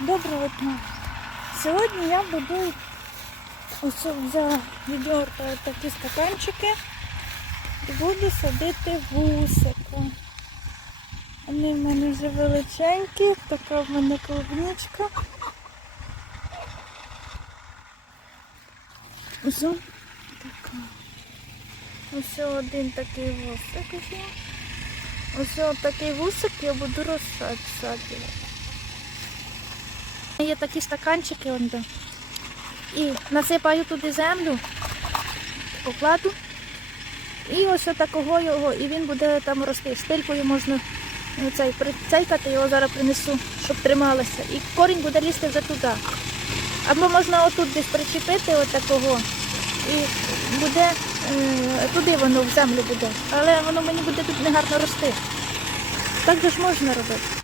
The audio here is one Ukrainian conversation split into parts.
Доброго дня. Сьогодні я буду ось взяла відвертаю такі стаканчики і буду садити вусика. Вони в мене вже величенькі, така в мене клубничка. Ось така. Ось один такий вусик. Ось такий вусик я буду розсаджувати. Є такі стаканчики он. І насипаю туди землю, покладу. І ось такого його, і він буде там рости. Стилькою можна ну, цей, прицейкати, його зараз принесу, щоб трималося. І корінь буде лізти вже туди. Або можна отут десь причепити от такого. І буде е, туди воно в землю буде. Але воно мені буде тут негарно рости. Так же ж можна робити.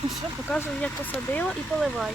Що, показую, як посадила і поливаю.